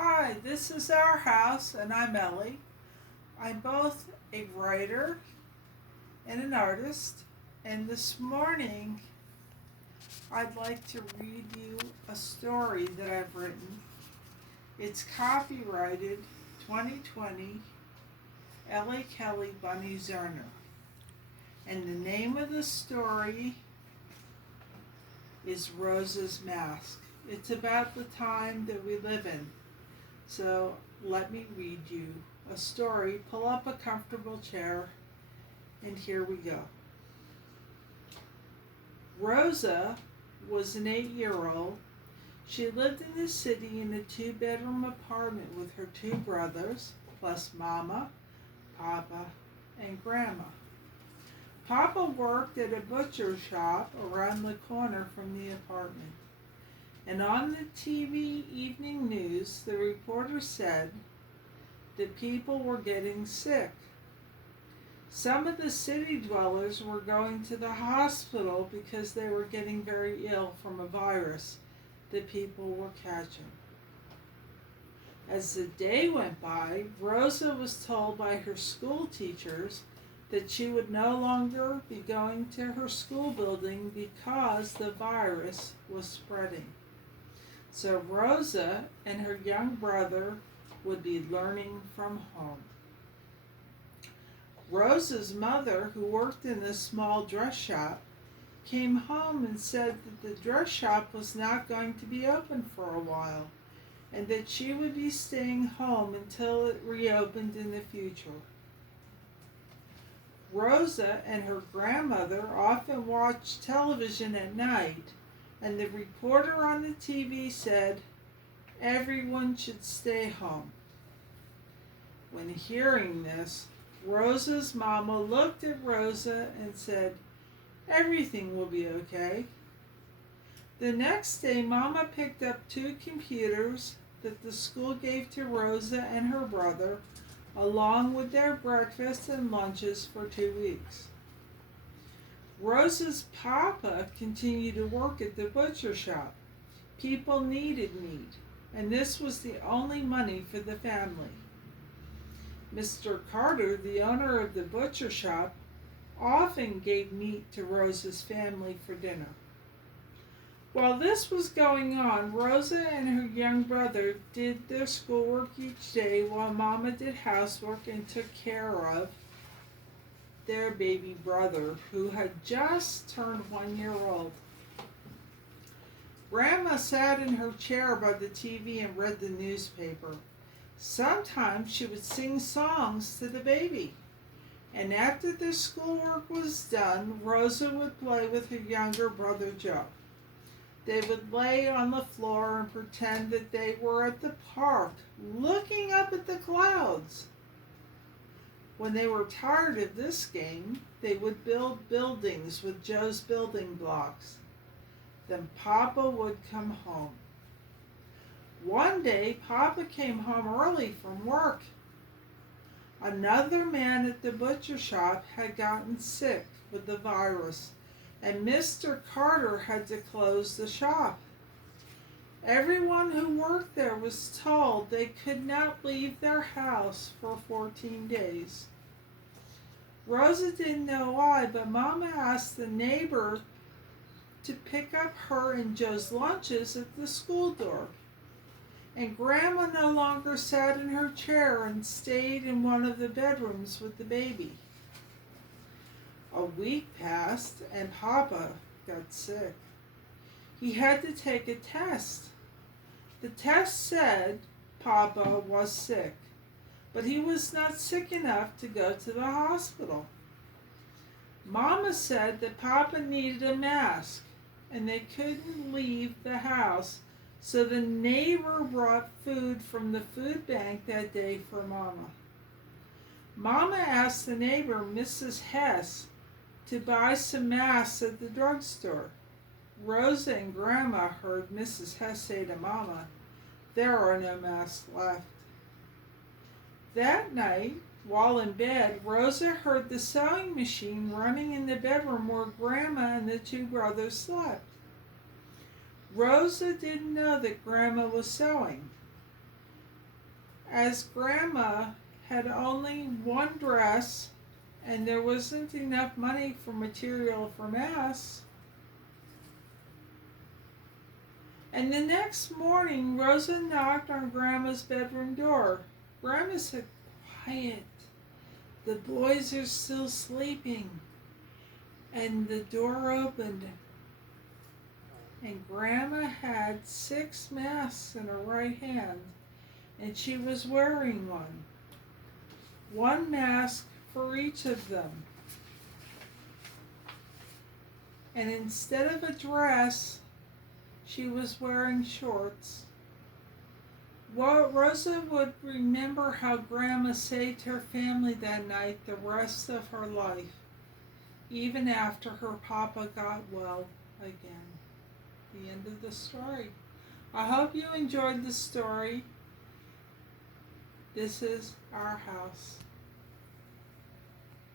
Hi, this is our house, and I'm Ellie. I'm both a writer and an artist, and this morning I'd like to read you a story that I've written. It's copyrighted 2020 Ellie Kelly Bunny Zerner, and the name of the story is Rosa's Mask. It's about the time that we live in. So let me read you a story. Pull up a comfortable chair, and here we go. Rosa was an 8-year-old. She lived in the city in a 2-bedroom apartment with her 2 brothers, plus Mama, Papa, and Grandma. Papa worked at a butcher shop around the corner from the apartment. And on the TV evening news, the reporter said that people were getting sick. Some of the city dwellers were going to the hospital because they were getting very ill from a virus that people were catching. As the day went by, Rosa was told by her school teachers that she would no longer be going to her school building because the virus was spreading. So Rosa and her young brother would be learning from home. Rosa's mother, who worked in a small dress shop, came home and said that the dress shop was not going to be open for a while and that she would be staying home until it reopened in the future. Rosa and her grandmother often watched television at night, and the reporter on the TV said everyone should stay home. When hearing this, Rosa's mama looked at Rosa and said, "Everything will be okay." The next day, Mama picked up 2 computers that the school gave to Rosa and her brother, along with their breakfast and lunches for 2 weeks. Rosa's papa continued to work at the butcher shop. People needed meat, and this was the only money for the family. Mr. Carter, the owner of the butcher shop, often gave meat to Rosa's family for dinner. While this was going on, Rosa and her young brother did their schoolwork each day while Mama did housework and took care of their baby brother, who had just turned 1 year old. Grandma sat in her chair by the TV and read the newspaper. Sometimes she would sing songs to the baby. And after the schoolwork was done, Rosa would play with her younger brother Joe. They would lay on the floor and pretend that they were at the park, looking up at the clouds. When they were tired of this game, they would build buildings with Joe's building blocks. Then Papa would come home. One day, Papa came home early from work. Another man at the butcher shop had gotten sick with the virus, and Mr. Carter had to close the shop. Everyone who worked there was told they could not leave their house for 14 days. Rosa didn't know why, but Mama asked the neighbor to pick up her and Joe's lunches at the school door. And Grandma no longer sat in her chair and stayed in one of the bedrooms with the baby. A week passed and Papa got sick. He had to take a test. The test said Papa was sick, but he was not sick enough to go to the hospital. Mama said that Papa needed a mask and they couldn't leave the house, so the neighbor brought food from the food bank that day for Mama. Mama asked the neighbor, Mrs. Hess, to buy some masks at the drugstore. Rosa and Grandma heard Mrs. Hess say to Mama, "There are no masks left." That night, while in bed, Rosa heard the sewing machine running in the bedroom where Grandma and the 2 brothers slept. Rosa didn't know that Grandma was sewing. as Grandma had only one dress and there wasn't enough money for material for Mass. And the next morning, Rosa knocked on Grandma's bedroom door. Grandma said, "Quiet, the boys are still sleeping." And the door opened, and Grandma had 6 masks in her right hand, and she was wearing one. One mask for each of them. And instead of a dress, she was wearing shorts. Well, Rosa would remember how Grandma saved her family that night the rest of her life, even after her papa got well again. The end of the story. I hope you enjoyed the story. This is our house.